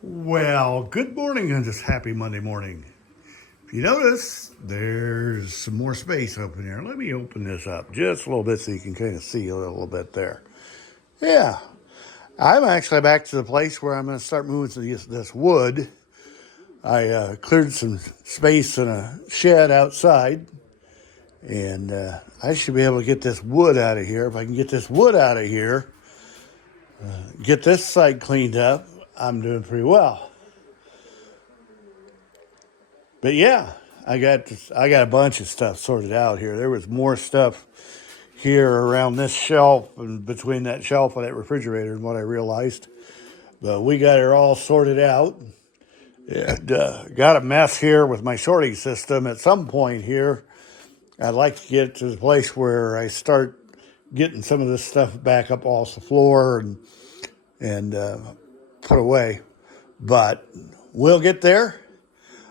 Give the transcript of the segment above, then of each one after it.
Well, good morning on this happy Monday morning. If you notice, there's some more space open here. Let me open this up just a little bit so you can kind of see a little bit there. Yeah, I'm actually back to the place where I'm going to start moving to this wood. I cleared some space in a shed outside, and I should be able to get this wood out of here. If I can get this wood out of here, get this side cleaned up, I'm doing pretty well. But yeah, I got a bunch of stuff sorted out here. There was more stuff here around this shelf and between that shelf and that refrigerator and what I realized. But we got it all sorted out. And got a mess here with my sorting system. At some point here, I'd like to get to the place where I start getting some of this stuff back up off the floor and put away. But we'll get there.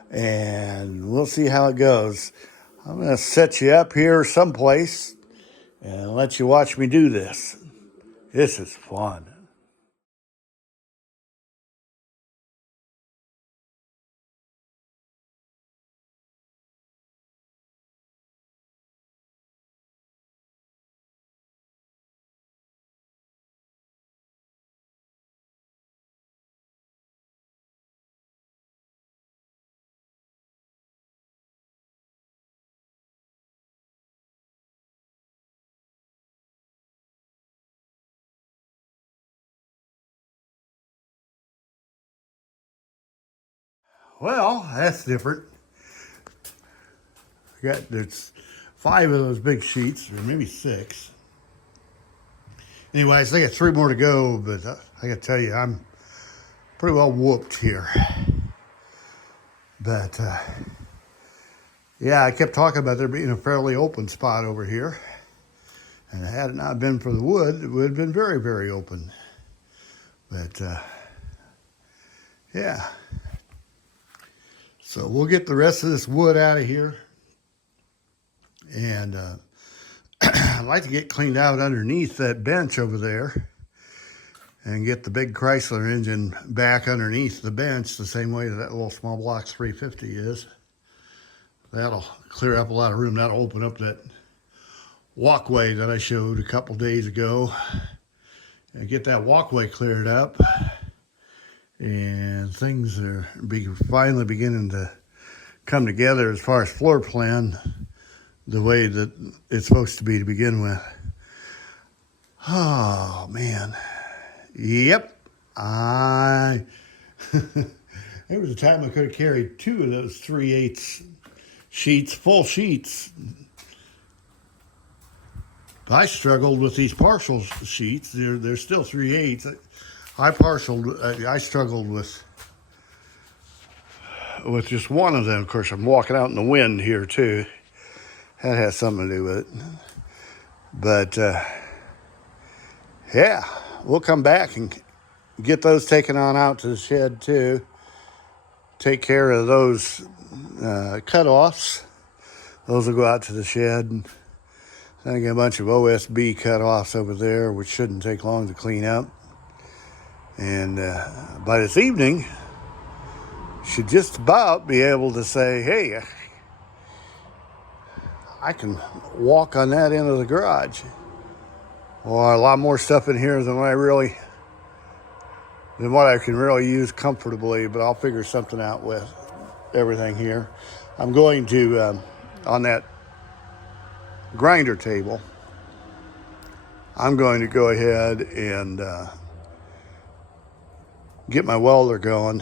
And we'll see how it goes. I'm going to set you up here someplace and let you watch me do this. This is fun. Well, that's different. There's 5 of those big sheets, or maybe 6. Anyways, I got 3 more to go, but I got to tell you, I'm pretty well whooped here. But yeah, I kept talking about there being a fairly open spot over here. And had it not been for the wood, it would have been very, very open. But yeah. So we'll get the rest of this wood out of here. And I'd like to get cleaned out underneath that bench over there and get the big Chrysler engine back underneath the bench the same way that little small block 350 is. That'll clear up a lot of room. That'll open up that walkway that I showed a couple days ago and get that walkway cleared up. And things are finally beginning to come together as far as floor plan the way that it's supposed to be to begin with. Oh, man. Yep. There was a time I could have carried 2 of those 3/8 sheets, full sheets. I struggled with these partial sheets. They're still 3/8. I struggled with just one of them. Of course, I'm walking out in the wind here too. That has something to do with it. But yeah, we'll come back and get those taken on out to the shed too. Take care of those cutoffs. Those will go out to the shed. I got a bunch of OSB cutoffs over there, which shouldn't take long to clean up. And by this evening, should just about be able to say, hey, I can walk on that end of the garage. Or a lot more stuff in here than what I can really use comfortably, but I'll figure something out with everything here. I'm going to, on that grinder table, I'm going to go ahead and get my welder going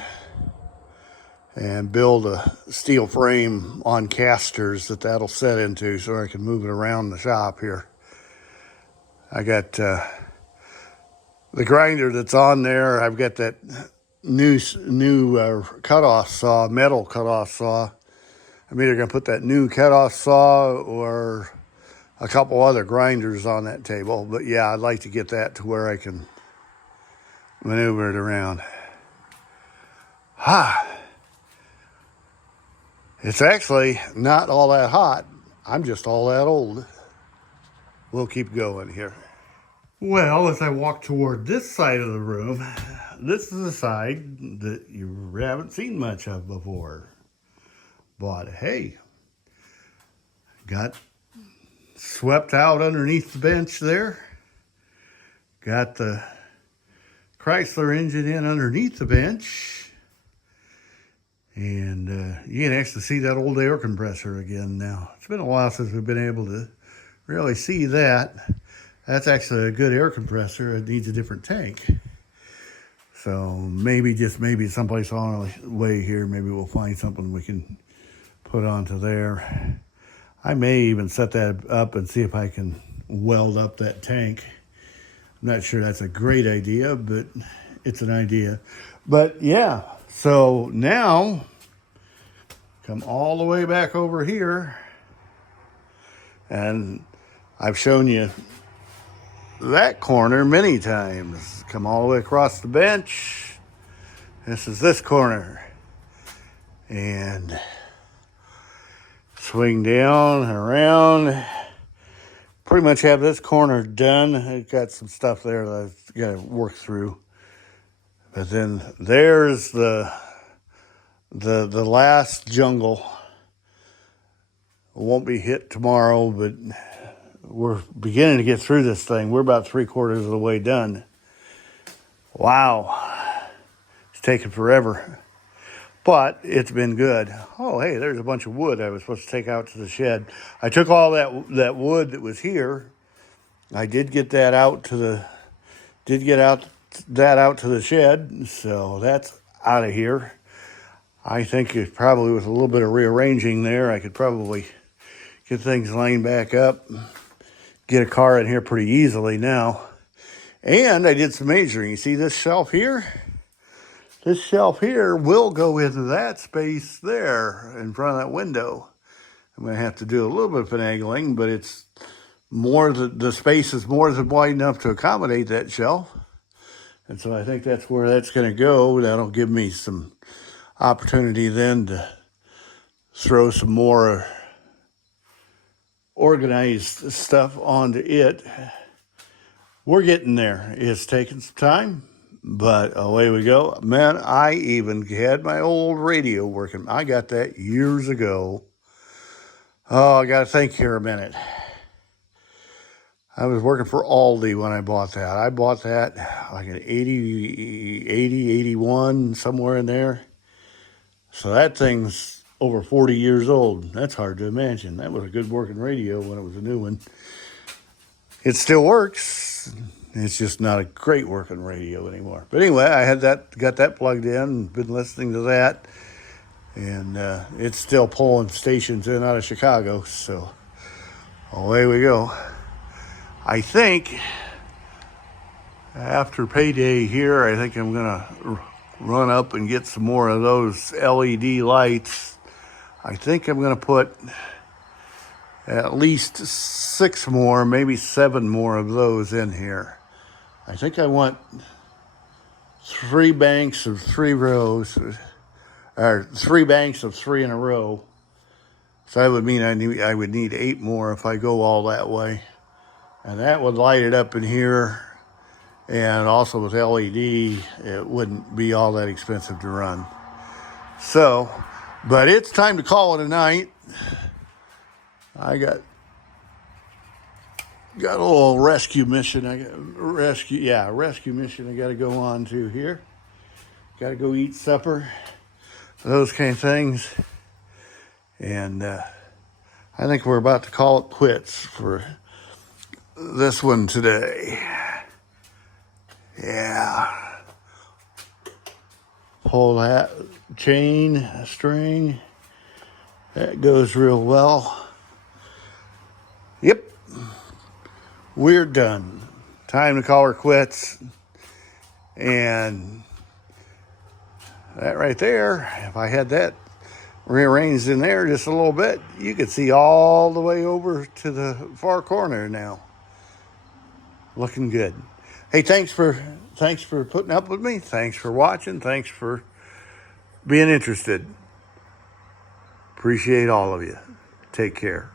and build a steel frame on casters that'll set into so I can move it around the shop here. I got the grinder that's on there. I've got that new cutoff saw, metal cutoff saw. I'm either going to put that new cutoff saw or a couple other grinders on that table. But yeah, I'd like to get that to where I can maneuver it around. It's actually not all that hot. I'm just all that old. We'll keep going here. Well, as I walk toward this side of the room, this is a side that you haven't seen much of before. But hey, got swept out underneath the bench there. Got the Chrysler engine in underneath the bench. And you can actually see that old air compressor again now. It's been a while since we've been able to really see that. That's actually a good air compressor. It needs a different tank. So maybe, just maybe someplace on the way here, maybe we'll find something we can put onto there. I may even set that up and see if I can weld up that tank. I'm not sure that's a great idea, but it's an idea. But yeah, so now come all the way back over here, and I've shown you that corner many times. Come all the way across the bench. This is this corner. And swing down and around. Pretty much have this corner done. I've got some stuff there that I've got to work through. But then there's the last jungle. It won't be hit tomorrow, but we're beginning to get through this thing. We're about 3/4 of the way done. Wow. It's taken forever. But it's been good. Oh, hey, there's a bunch of wood I was supposed to take out to the shed. I took all that wood that was here. I did get that out to the shed, so that's out of here. I think it probably with a little bit of rearranging there, I could probably get things lined back up, get a car in here pretty easily now. And I did some measuring. You see this shelf here? This shelf here will go into that space there in front of that window. I'm going to have to do a little bit of finagling, but it's more, the space is more than wide enough to accommodate that shelf. And so I think that's where that's going to go. That'll give me some opportunity then to throw some more organized stuff onto it. We're getting there. It's taking some time, but away we go. Man, I even had my old radio working. I got that years ago. Oh, I got to think here a minute. I was working for Aldi when I bought that. I bought that like an 81, somewhere in there. So that thing's over 40 years old. That's hard to imagine. That was a good working radio when it was a new one. It still works. It's just not a great working radio anymore. But anyway, I had got that plugged in, been listening to that. And it's still pulling stations in out of Chicago. So away we go. I think after payday here, I think I'm going to run up and get some more of those LED lights. I think I'm going to put at least 6 more, maybe 7 more of those in here. I think I want 3 banks of 3 rows, or 3 banks of 3 in a row. So that would mean I would need 8 more if I go all that way. And that would light it up in here. And also with LED, it wouldn't be all that expensive to run. So, but it's time to call it a night. I got a little rescue mission. Rescue mission I got to go on to here. Got to go eat supper, those kind of things. And I think we're about to call it quits for this one today. Yeah. Pull that chain, string. That goes real well. Yep. We're done. Time to call her quits. And that right there, if I had that rearranged in there just a little bit, you could see all the way over to the far corner now. Looking good. Hey, thanks for putting up with me. Thanks for watching. Thanks for being interested. Appreciate all of you. Take care.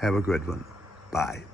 Have a good one. Bye.